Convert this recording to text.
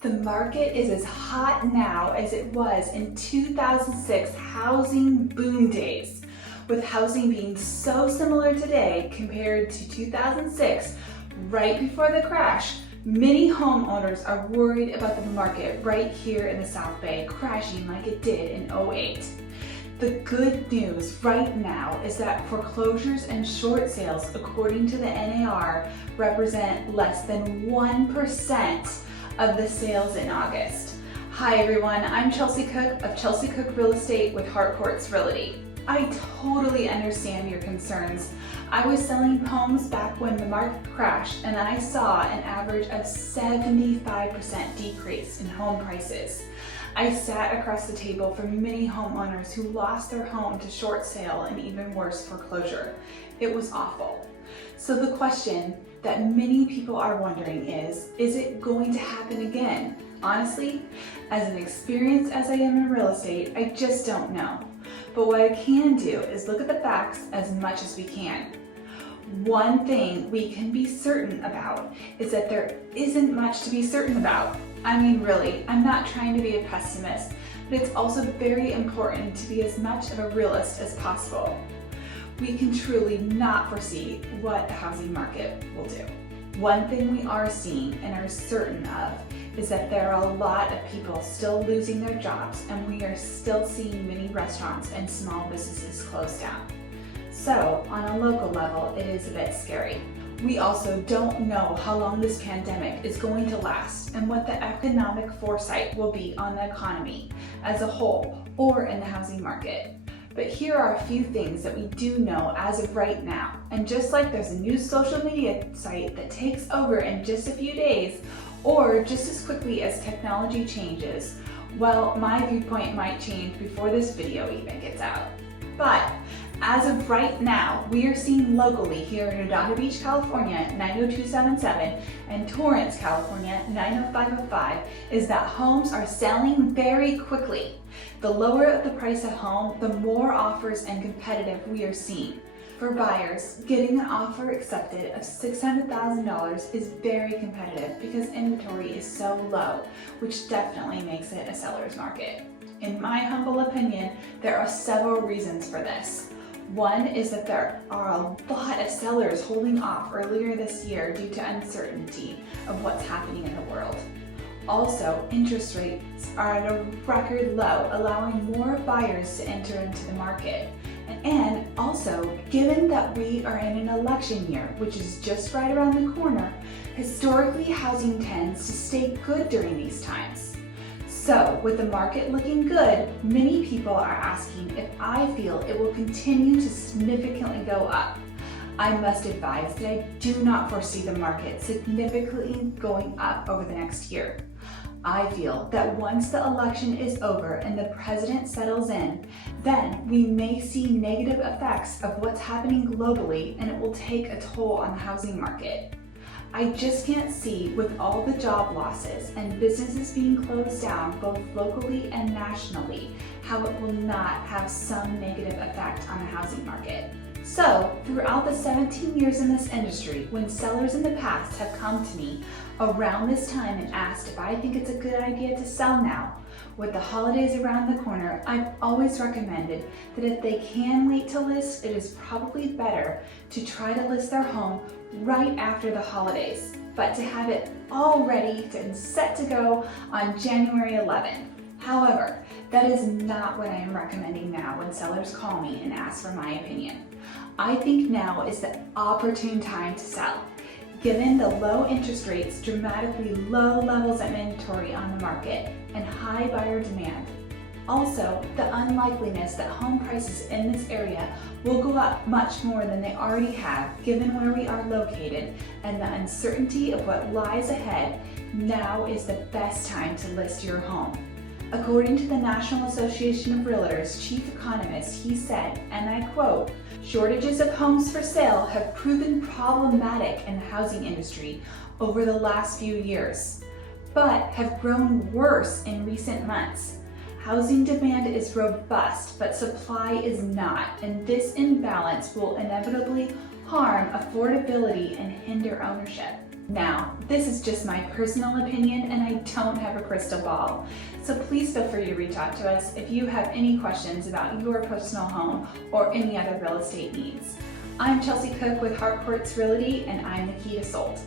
The market is as hot now as it was in 2006 housing boom days. With housing being so similar today compared to 2006, right before the crash, many homeowners are worried about the market right here in the South Bay crashing like it did in '08. The good news right now is that foreclosures and short sales, according to the NAR, represent less than 1% of the sales in August. Hi everyone, I'm Chelsea Cook of Chelsea Cook Real Estate with Harcourts Realty. I totally understand your concerns. I was selling homes back when the market crashed and I saw an average of 75% decrease in home prices. I sat across the table from many homeowners who lost their home to short sale and even worse, foreclosure. It was awful. So the question that many people are wondering is it going to happen again? Honestly, as experienced as I am in real estate, I just don't know. But what I can do is look at the facts as much as we can. One thing we can be certain about is that there isn't much to be certain about. I mean, really, I'm not trying to be a pessimist, but it's also very important to be as much of a realist as possible. We can truly not foresee what the housing market will do. One thing we are seeing and are certain of is that there are a lot of people still losing their jobs, and we are still seeing many restaurants and small businesses close down. So on a local level, it is a bit scary. We also don't know how long this pandemic is going to last and what the economic foresight will be on the economy as a whole or in the housing market. But here are a few things that we do know as of right now. And just like there's a new social media site that takes over in just a few days, or just as quickly as technology changes, well, my viewpoint might change before this video even gets out. But as of right now, we are seeing locally here in Redondo Beach, California, 90277, and Torrance, California, 90505, is that homes are selling very quickly. The lower the price of home, the more offers and competitive we are seeing. For buyers, getting an offer accepted of $600,000 is very competitive because inventory is so low, which definitely makes it a seller's market. In my humble opinion, there are several reasons for this. One is that there are a lot of sellers holding off earlier this year due to uncertainty of what's happening in the world. Also, interest rates are at a record low, allowing more buyers to enter into the market. And also, given that we are in an election year, which is just right around the corner, historically housing tends to stay good during these times. So, with the market looking good, many people are asking if I feel it will continue to significantly go up. I must advise that I do not foresee the market significantly going up over the next year. I feel that once the election is over and the president settles in, then we may see negative effects of what's happening globally, and it will take a toll on the housing market. I just can't see, with all the job losses and businesses being closed down both locally and nationally, how it will not have some negative effect on the housing market. So, throughout the 17 years in this industry, when sellers in the past have come to me around this time and asked if I think it's a good idea to sell now, with the holidays around the corner, I've always recommended that if they can wait to list, it is probably better to try to list their home right after the holidays, but to have it all ready and set to go on January 11th. However, that is not what I am recommending now when sellers call me and ask for my opinion. I think now is the opportune time to sell, given the low interest rates, dramatically low levels of inventory on the market, and high buyer demand. Also, the unlikeliness that home prices in this area will go up much more than they already have, given where we are located, and the uncertainty of what lies ahead, now is the best time to list your home. According to the National Association of Realtors chief economist, he said, and I quote, "Shortages of homes for sale have proven problematic in the housing industry over the last few years, but have grown worse in recent months. Housing demand is robust, but supply is not, and this imbalance will inevitably harm affordability and hinder ownership." Now, this is just my personal opinion and I don't have a crystal ball. So please feel free to reach out to us if you have any questions about your personal home or any other real estate needs. I'm Chelsea Cook with Harcourts Realty and I'm the key to sold.